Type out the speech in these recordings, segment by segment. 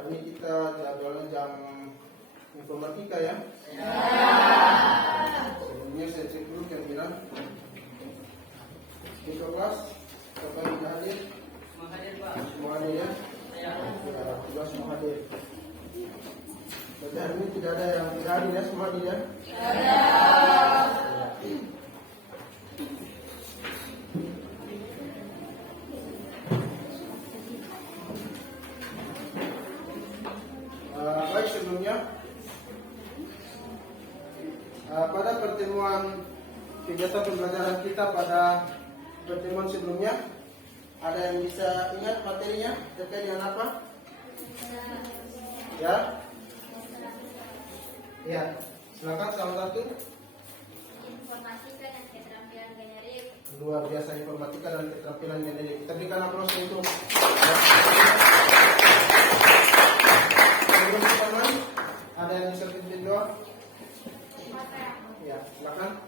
Hari ini kita jadwalnya jam informatika ya. Sebelumnya saya cek dulu kira-kira di kelas siapa yang tidak hadir? Semua hadir, Pak. Semua hadir ya? Ya. Sudah semua hadir. Berarti hari ini tidak ada yang tidak hadir ya, semua hadir ya? Baik, sebelumnya pada pertemuan kegiatan pembelajaran kita pada pertemuan sebelumnya, ada yang bisa ingat materinya terkait dengan apa? Ya? Ya, silakan salah satu. Informatika dan keterampilan generik. Luar biasa, informatika dan keterampilan generik. Kita berikan aplaus untuk sebelum kita mulai, ada yang bisa pimpin doa? Ya, silakan.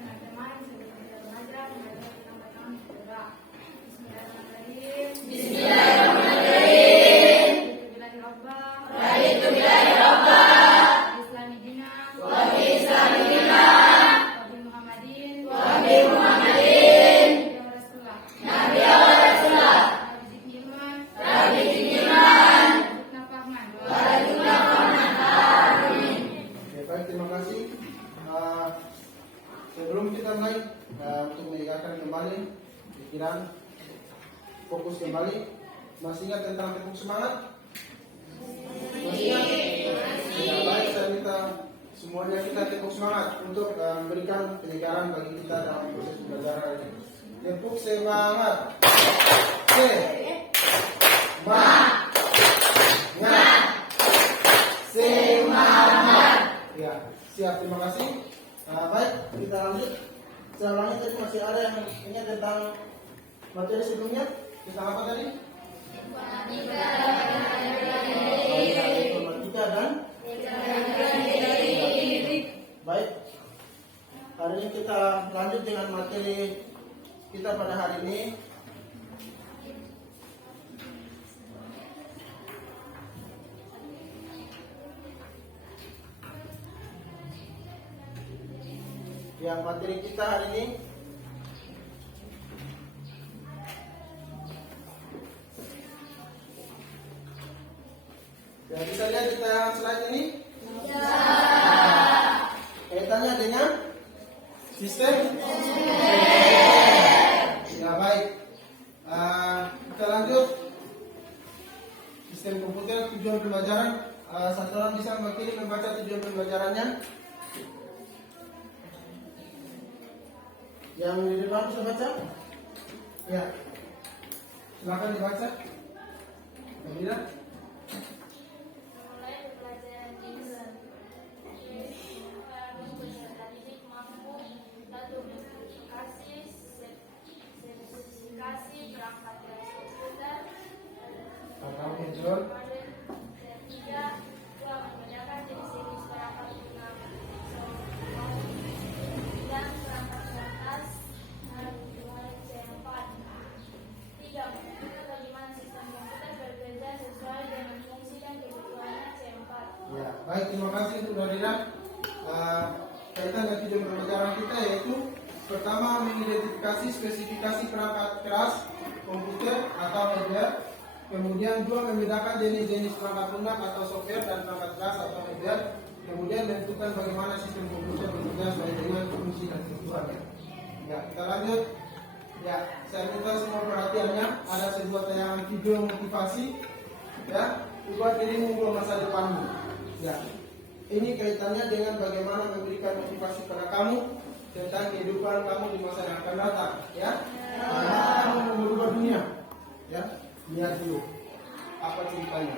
Teman-teman sudah belajar, kita berdoa. Bismillahirrahmanirrahim. Bismillahirrahmanirrahim. Islami dina. Wabi Muhammadin. Nabi Rasulullah. Nabi Iman. Warahmatullahi wabarakatuh. Ya, baik, terima kasih. Sebelum kita mulai, untuk mengingatkan kembali pikiran, fokus kembali. Masih ingat tentang tepuk semangat? Masih ingat? Ya, baik, saya minta semuanya kita tepuk semangat untuk memberikan penyegaran bagi kita dalam proses pembelajaran ini. Tepuk semangat. Semangat. Ya, siap, terima kasih. Baik, kita lanjut. Saya ulangi, tadi masih ada yang ingat tentang materi sebelumnya? Tentang apa tadi? Informatika dan baik. Hari ini kita lanjut dengan materi kita pada hari ini. Yang materi kita hari ini ya, bisa lihat di tayangan slide ini? Kaitannya dengan sistem? Ya, baik. Kita lanjut. Sistem komputer, tujuan pembelajaran. Satu orang bisa mewakili membaca tujuan pembelajarannya. Yang di depan bisa baca? Ya. Silakan dibaca. Bila Mulai pembelajaran Inggris. Peserta didik mampu lalu sertifikasi perangkat komputer. atau tujuan Ketiga, dua membedakan jenis-jenis perangkat lunak dan perangkat cerdas mulai C4. Tiga, menunjukkan bagaimana sistem komputer bekerja sesuai dengan fungsi dan kebutuhannya C4. ya, baik, terima kasih untuk kehadiran. Kaitan dengan tujuan pembelajaran kita yaitu pertama mengidentifikasi spesifikasi perangkat keras komputer atau hardware. Kemudian dua, membedakan jenis-jenis perangkat lunak atau software dan perangkat keras atau hardware. Kemudian menentukan bagaimana sistem komputer bekerja sesuai dengan fungsi dan kebutuhannya. Ya, kita lanjut. Ya, saya minta semua perhatiannya. Ada sebuah tayangan video motivasi. Ya, buat dirimu untuk masa depanmu. Ya, ini kaitannya dengan bagaimana memberikan motivasi pada kamu tentang kehidupan kamu di masa yang akan datang. Ya, bagaimana kamu mau merubah dunia. Ya, lihat dulu apa ceritanya.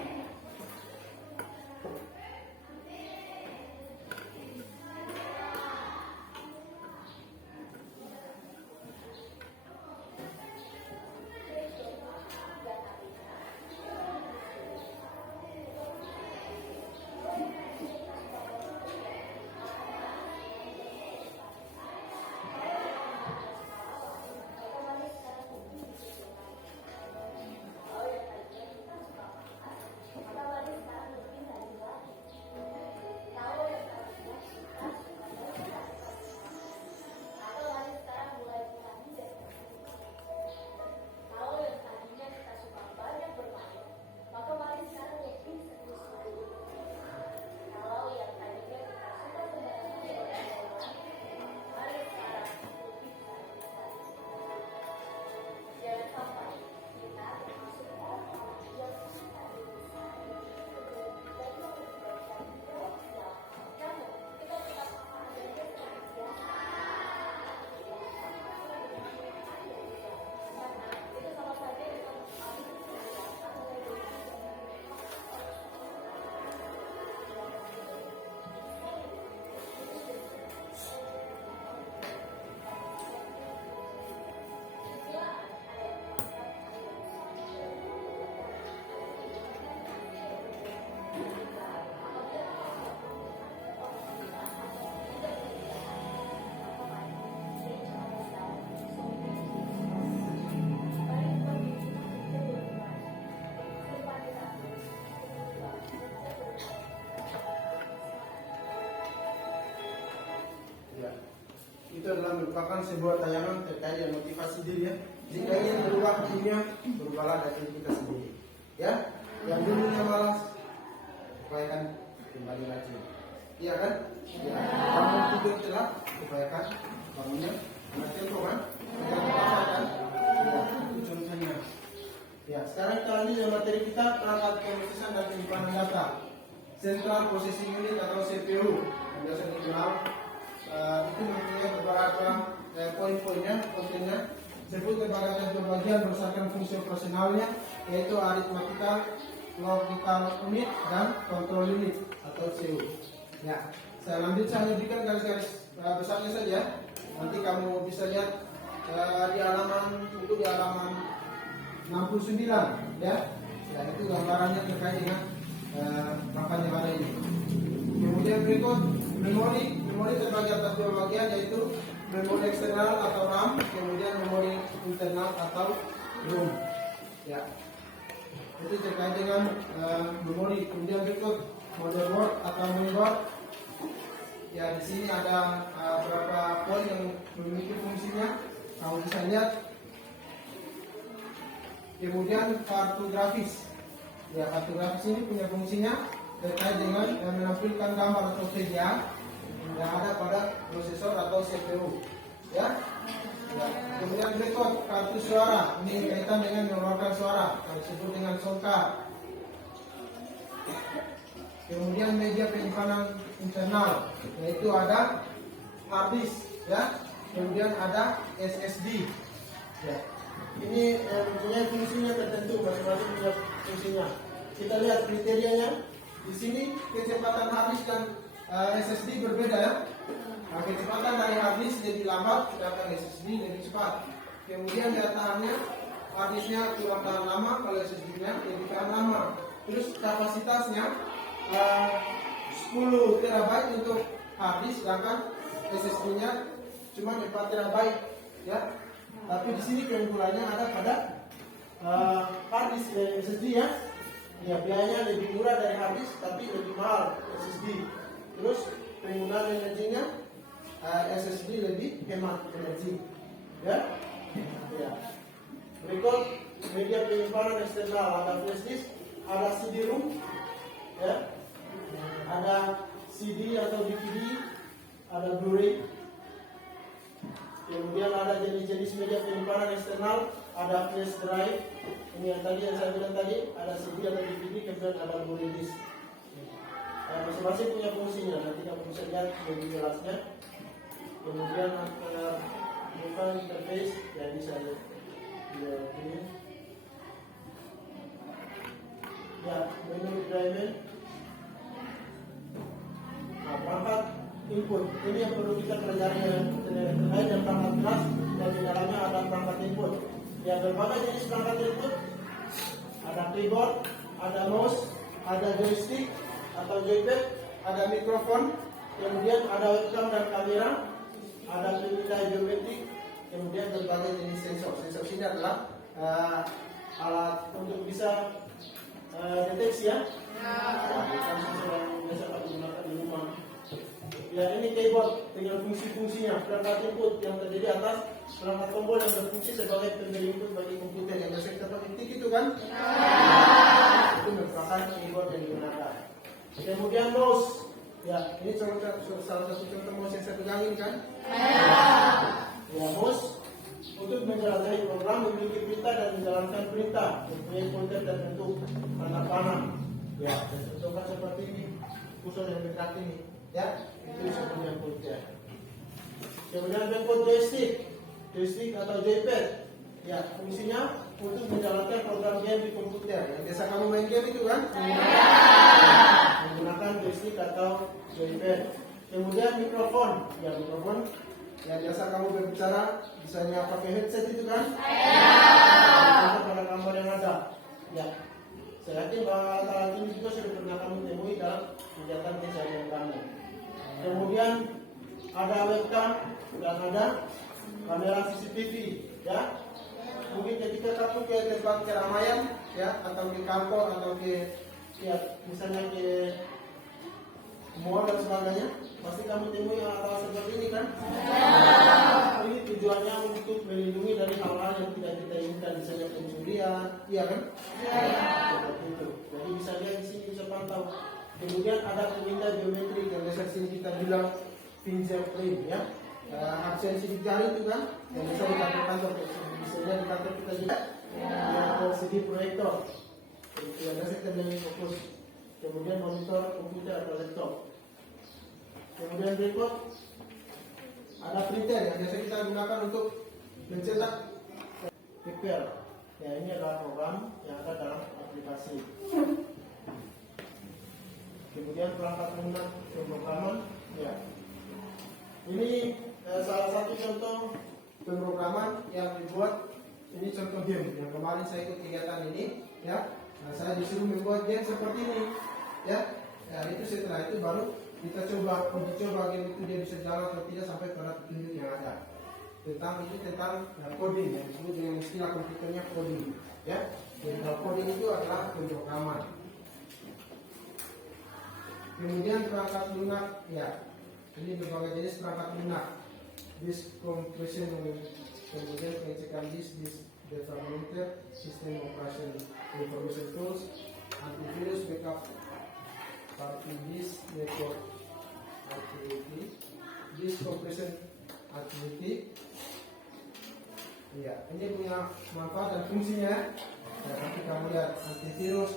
itu adalah merupakan sebuah tayangan terkait dengan motivasi diri ya. Jika ingin berubah dirinya, berubahlah dari kita sendiri. Ya, yang dulunya malas, upayakan kembali rajin. Iya kan? Ya. Kamu tidur telat, upayakan bangunnya dengan tempo kan? Jangan terlambat kan? Ya, itu contohnya. Ya, sekarang kita lanjut dengan materi kita perangkat pemrosesan dan penyimpanan data. Central Processing Unit atau CPU yang biasa dikenal itu mempunyai beberapa poin-poinnya, kontennya disebut sebagai dua bagian berdasarkan fungsi operasionalnya, yaitu aritmatika, logical unit, dan control unit atau CU. Ya, saya lanjut, saya berikan garis-garis besarnya saja. Nanti kamu bisa lihat di halaman 69 ya. Ya, itu gambarannya terkait dengan makanya pada ini. Kemudian berikut memori terbagi atas dua bagian, yaitu memori eksternal atau RAM, kemudian memori internal atau ROM. Ya, itu terkait dengan memori. Kemudian berikut motherboard atau mainboard. Ya, di sini ada beberapa poin yang memiliki fungsinya. Kamu bisa lihat. Kemudian kartu grafis. Ya, kartu grafis ini punya fungsinya terkait dengan menampilkan gambar atau VGA yang ada pada prosesor atau CPU. Ya. Ya. Kemudian berikut kartu suara. Ini kaitan dengan mengeluarkan suara, yang disebut dengan songkar. Kemudian media penyimpanan internal, yaitu ada hard disk, ya. Kemudian ada SSD. Ya. Ini mempunyai fungsinya tertentu, masing-masing punya fungsinya. Kita lihat kriterianya. Di sini kecepatan hard disk dan SSD berbeda ya. Nah, kecepatan dari hard disk lebih lambat, sedangkan SSD lebih cepat. Kemudian daya tahannya, hard disknya kurang tahan lama, kalau SSD-nya lebih tahan lama. Terus kapasitasnya 10 terabyte untuk hard disk, sedangkan SSD-nya cuma 4 terabyte ya. Tapi di sini keunggulannya ada pada hard disk dan SSD ya. Ya, biayanya lebih murah dari hard disk tapi lebih mahal SSD. Terus penggunaan energinya SSD lebih hemat energi. Ya. Ya. Berikut media penyimpanan eksternal, ada flash disk, ada CD-ROM, ya. Ada CD atau DVD, ada Blu-ray. Kemudian ada jenis-jenis media penyimpanan eksternal, ada flash drive. Ini yang tadi yang saya bilang tadi, ada CD atau DVD, kemudian ada Blu-ray disk. Masing-masing punya fungsinya. Nanti kamu bisa lihat lebih jelasnya. Kemudian bukan interface, ya bisa lihat ini. Ya, menu driver. Nah, perangkat input ini yang perlu kita pelajari terkait dengan perangkat keras, dan di dalamnya ada perangkat input. Ya, berbagai jenis perangkat input. Ada keyboard, ada mouse, ada joystick atau joypad, ada mikrofon, kemudian ada webcam dan kamera, ada pemindai biometrik, kemudian berbagai jenis sensor. Sensor ini adalah alat untuk bisa deteksi ya. Bukan sensor yang biasa kita gunakan di rumah. Ya, ini keyboard dengan fungsi-fungsinya. Perangkat input yang terdiri atas perangkat tombol yang berfungsi sebagai pemberi input bagi komputer yang biasa kita pakai tik itu kan? Itu merupakan keyboard yang digunakan. Kemudian mouse. Ya, ini salah satu contoh mouse yang saya pegang ini kan? Ya, mouse untuk menjelajahi program, memiliki perintah dan menjalankan perintah, mempunyai pointer dan bentuk tanda panah. Ya, contohkan seperti ini, kursor yang bergerak ini. Ya, itu sebenarnya pointer. Kemudian bentuk joystick atau joypad. Ya, fungsinya untuk menjalankan program game di komputer. Yang biasa kamu main game itu kan? Menggunakan joystick atau joypad. Kemudian mikrofon. Ya, mikrofon yang biasa kamu berbicara, misalnya pakai headset itu kan? Pada gambar yang ada. Ya, saya yakin bahwa alat ini juga sudah pernah kamu temui dalam kegiatan keseharian kamu. Kemudian ada webcam dan ada kamera CCTV, ya. Mungkin ketika kamu ke tempat keramaian, ya, atau ke kantor atau ke, ya, misalnya ke mall dan sebagainya. Pasti kamu temui alat-alat seperti ini kan? Ini tujuannya untuk melindungi dari hal-hal yang tidak kita inginkan, misalnya pencurian, iya kan? Seperti itu. Jadi bisa lihat di sini, bisa pantau. Kemudian ada pemindah geometri yang biasa sini kita bilang fingerprint ya. Absensi di jari itu kan, yang bisa di kantor-kantor, misalnya di kantor kita juga yang LCD proyektor, itu yang biasa kita bilang fokus. Kemudian monitor komputer atau laptop. Kemudian berikut ada printer yang biasa kita gunakan untuk mencetak paper. Ya, ini adalah program yang ada dalam aplikasi. Kemudian perangkat lunak pemrograman. Ya, ini salah satu contoh pemrograman yang dibuat. Ini contoh game yang kemarin saya ikut kegiatan ini. Ya, nah, saya disuruh membuat game seperti ini. Ya, itu setelah itu baru kita uji coba game itu dia bisa jalan atau tidak sampai pada petunjuk yang ada. Tentang coding yang disebut dengan istilah komputernya coding. Ya, jadi coding itu adalah pemrograman. Kemudian perangkat lunak, ya, ini berbagai jenis perangkat lunak. Disk compression, kemudian pengecekan disk data monitor, sistem operation information tools, antivirus, backup, party disk, network activity, disk compression activity. Ya, ini punya manfaat dan fungsinya. Ya, nanti kamu lihat antivirus.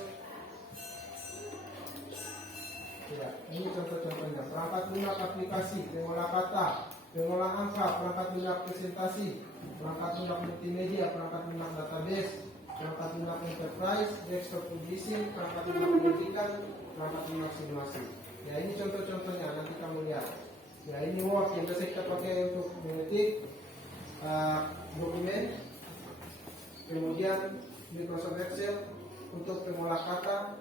Ya, ini contoh-contohnya. Perangkat lunak aplikasi, pengolah kata, pengolah angka, perangkat lunak presentasi, perangkat lunak multimedia, perangkat lunak database, perangkat lunak enterprise, desktop publishing, perangkat lunak pendidikan, perangkat lunak simulasi. Ya, ini contoh-contohnya, nanti kamu lihat. Ya, ini Word yang biasa kita pakai untuk mengetik dokumen. Kemudian Microsoft Excel untuk pengolah kata.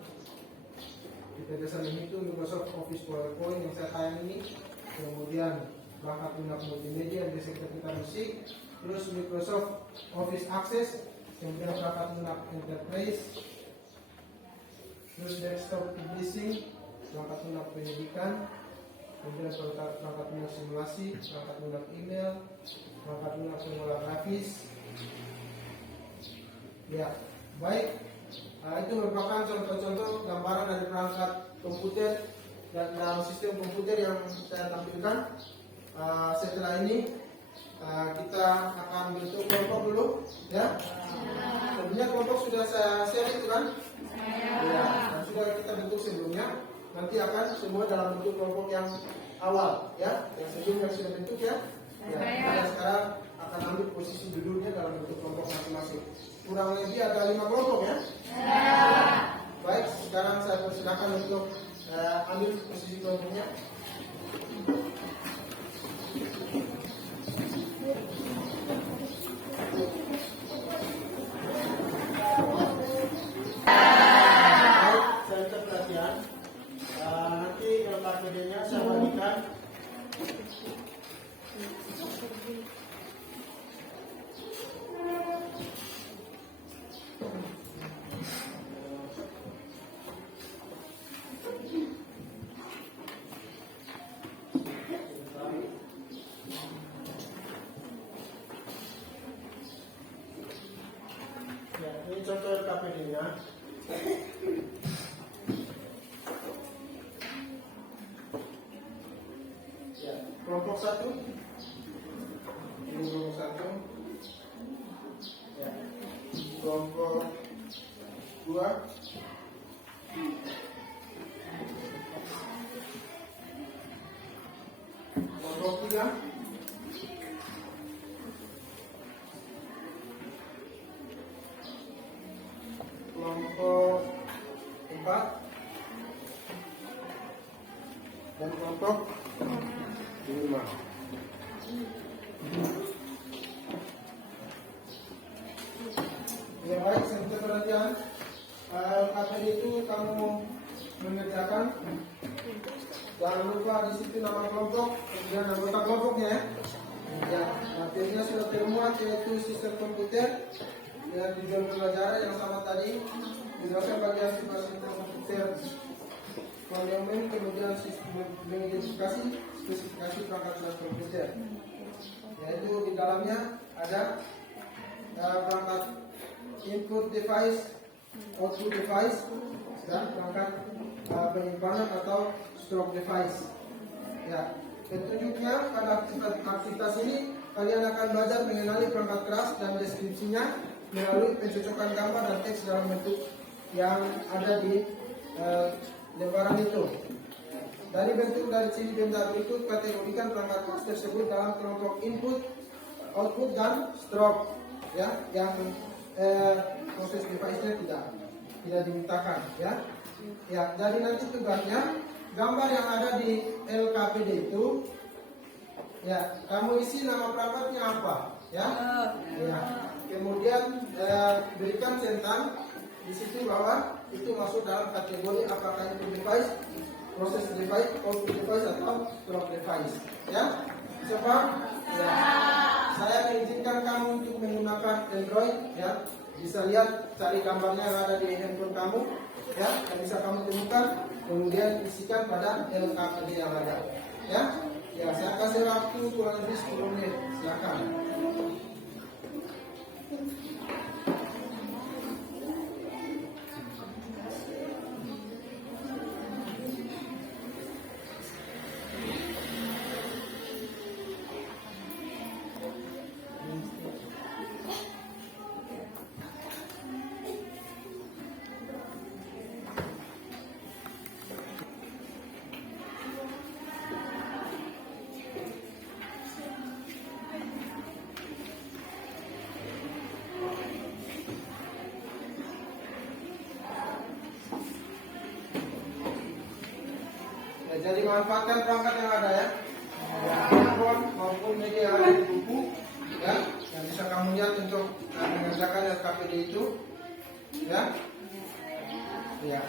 Kita biasa menghitung Microsoft Office PowerPoint yang saya tayang ini. Kemudian perangkat lunak multimedia yang biasa kita musik. Terus Microsoft Office Access, kemudian perangkat lunak enterprise. Terus desktop publishing, perangkat lunak pendidikan. Kemudian perangkat lunak simulasi, perangkat lunak email, perangkat lunak pengolah grafis. Ya, baik. Itu merupakan contoh-contoh gambaran dari perangkat komputer dan dalam sistem komputer yang saya tampilkan. Setelah ini kita akan bentuk kelompok dulu, ya. Sebenarnya kelompok sudah saya share itu kan? Ya, dan sudah kita bentuk sebelumnya. Nanti akan semua dalam bentuk kelompok yang awal, ya. Yang sebelumnya sudah bentuk ya. Kita sekarang akan ambil posisi duduknya dalam bentuk kelompok masing-masing. Kurang lebih ada 5 kelompok ya. Baik, sekarang saya persilakan untuk ambil posisi kelompoknya. Baik, saya minta perhatian. Nanti kalau KPD-nya saya bagikan. Ini contoh RKPD-nya. Ya, kelompok 1. Ini kelompok 1. Ya. Kelompok 2. Kelompok 3. Kelompok 4 dan kelompok 5. Ya baik, saya minta perhatian. KPD itu kamu mengerjakan. Jangan lupa di situ nama kelompok, kemudian anggota kelompoknya. Ya, materinya sudah termuat yaitu sistem komputer. Dan tujuan pembelajaran yang sama tadi, menjelaskan bagi sistem komputer kondomen, kemudian mengidentifikasi spesifikasi perangkat keras komputer. Yaitu di dalamnya ada perangkat input device, output device, dan perangkat penyimpanan atau stroke device. Ya, petunjuknya pada aktivitas ini kalian akan belajar mengenali perangkat keras dan deskripsinya melalui pencocokan gambar dan teks dalam bentuk yang ada di lembaran itu. Dari bentuk dari ciri benda berikut, kategorikan perangkat keras tersebut dalam kelompok input, output, dan stroke. Ya, yang proses device-nya tidak dimintakan. Ya, ya. Jadi nanti tugasnya gambar yang ada di LKPD itu, ya, kamu isi nama perangkatnya apa, ya. Ya. Kemudian berikan centang di situ bahwa itu masuk dalam kategori apakah itu device, proses device, output device atau stroke device, ya. Sebab ya, saya mengizinkan kamu untuk menggunakan Android, ya. Bisa lihat, cari gambarnya yang ada di handphone kamu, ya, yang bisa kamu temukan, kemudian isikan pada LKPD yang ada, ya. Ya, saya kasih waktu kurang lebih 10 menit, silakan. Ya, jadi manfaatkan perangkat yang ada, ya. Handphone maupun media yang ada di buku, ya, yang bisa kamu lihat untuk mengerjakan LKPD itu, ya. Ya.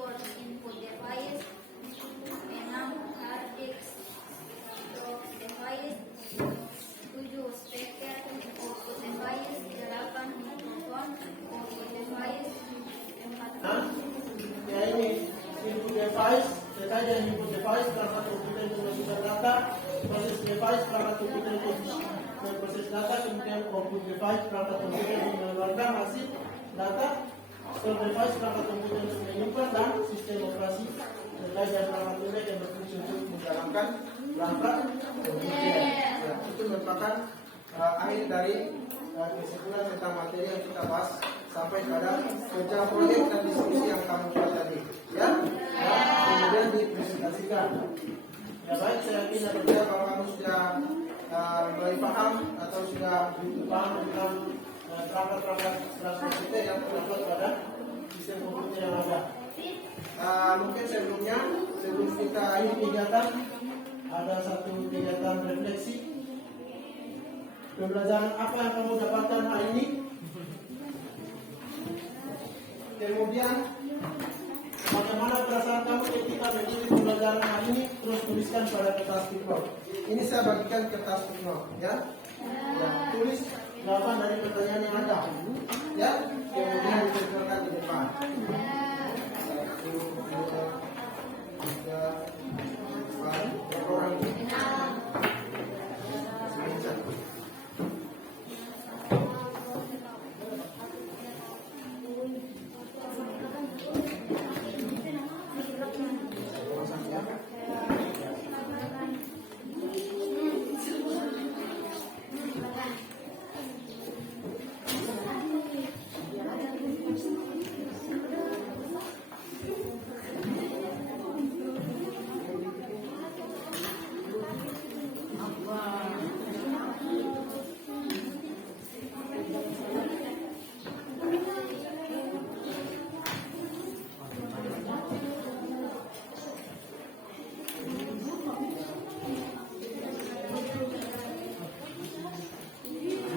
keyboard input device, 6 hard disk storage device, 7 speaker output device, 8 mikrofon output device, 4 Nah, ya ini input device, saja input device perangkat komputer untuk memasukkan data, proses device perangkat komputer untuk memproses data, kemudian output device perangkat komputer untuk mengeluarkan hasil data, store device perangkat komputer untuk menyimpan, dan sistem operasi dan perangkat lunak yang berfungsi untuk menjalankan perangkat komputer. Ya, itu merupakan akhir dari kesimpulan tentang materi yang kita bahas sampai pada kerja proyek dan diskusi yang kamu buat tadi, ya. Kemudian dipresentasikan. Ya baik, saya yakin dan percaya kalau kamu sudah mulai paham atau sudah paham tentang perangkat-perangkat komputer yang terdapat pada sistem komputer yang ada. Mungkin sebelum kita akhiri kegiatan, ada satu kegiatan refleksi. Pembelajaran apa yang kamu dapatkan hari ini? Kemudian bagaimana perasaan kamu ketika mengikuti pembelajaran hari ini? Terus tuliskan pada kertas footnote. Ini saya bagikan kertas footnote, ya. Ya, tulis jawaban dari pertanyaan yang ada, ya. Kemudian ditempelkan di depan. 1, 2, 3, 4, berapa orang? 9.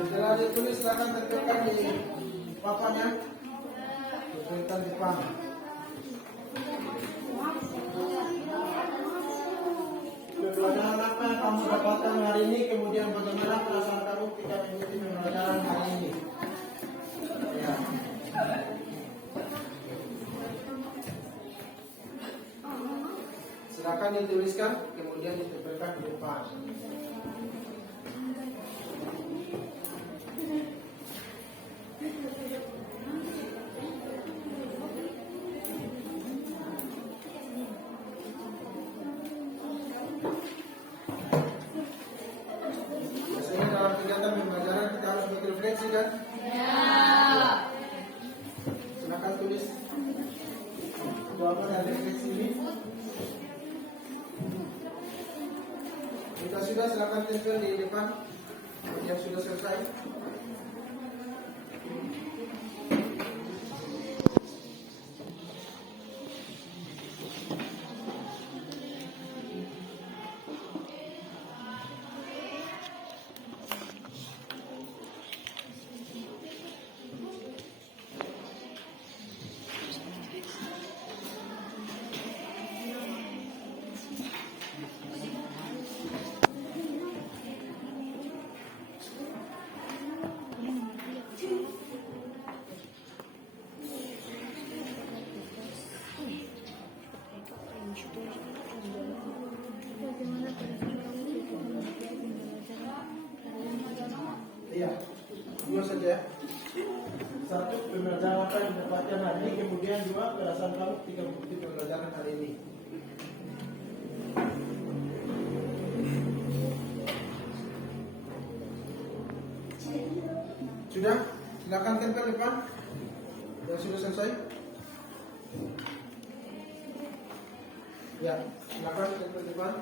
Setelah ditulis silakan tempelkan di papannya, tempelkan di depan. Pembelajaran apa yang kamu dapatkan hari ini, kemudian bagaimana perasaan kamu ketika mengikuti pembelajaran hari ini? Ya. Silakan dituliskan, kemudian ditempelkan di depan. Biasanya dalam kegiatan pembelajaran kita harus berrefleksi, kan? Ya. Silakan tulis jawaban dari refleksi ini. Jika sudah, silakan tempel di depan yang sudah selesai. Iya, 2 saja. 1, pembelajaran apa yang didapatkan hari ini, kemudian 2, perasaan kamu ketika mengikuti pembelajaran hari ini. Sudah? Silakan tempel depan. Yang sudah selesai? Ya, silakan tempel depan.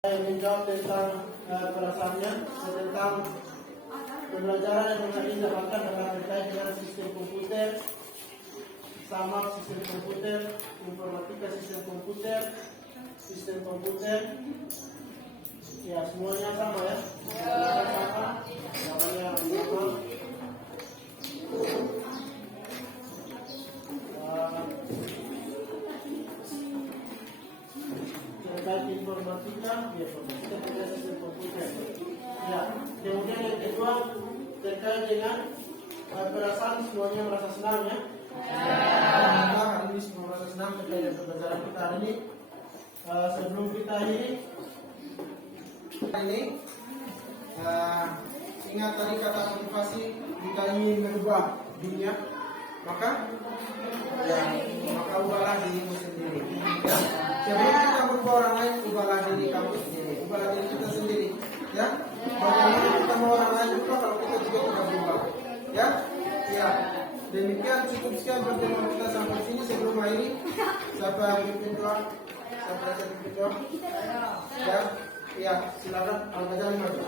Yang menjawab tentang perasaannya tentang pembelajaran yang tadi didapatkan terkait dengan sistem komputer, sama sistem komputer, informatika sistem komputer, ya semuanya sama ya. Sama, namanya sama. Terkait informatika, ya informatika dengan sistem komputer. Ya, kemudian yang kedua terkait dengan perasaan semuanya merasa senang ya. Kita hari ini semua merasa senang terkait dengan pembelajaran kita hari ini. Sebelum kita ini ingat tadi kata motivasi, kita ingin merubah dunia, maka ubahlah dirimu sendiri. Ya. Sebelum kita merubah orang lain, ubahlah diri kamu sendiri, ubahlah diri kita sendiri. Ya, bagaimana kita mau orang lain berubah kalau kita juga tidak berubah? Ya, ya. Demikian cukup sekian pertemuan kita sampai sini. Sebelum akhiri, siapa yang pimpin doa? Siapa yang pimpin doa? Ya, ya. Silakan Al-Ghazali maju.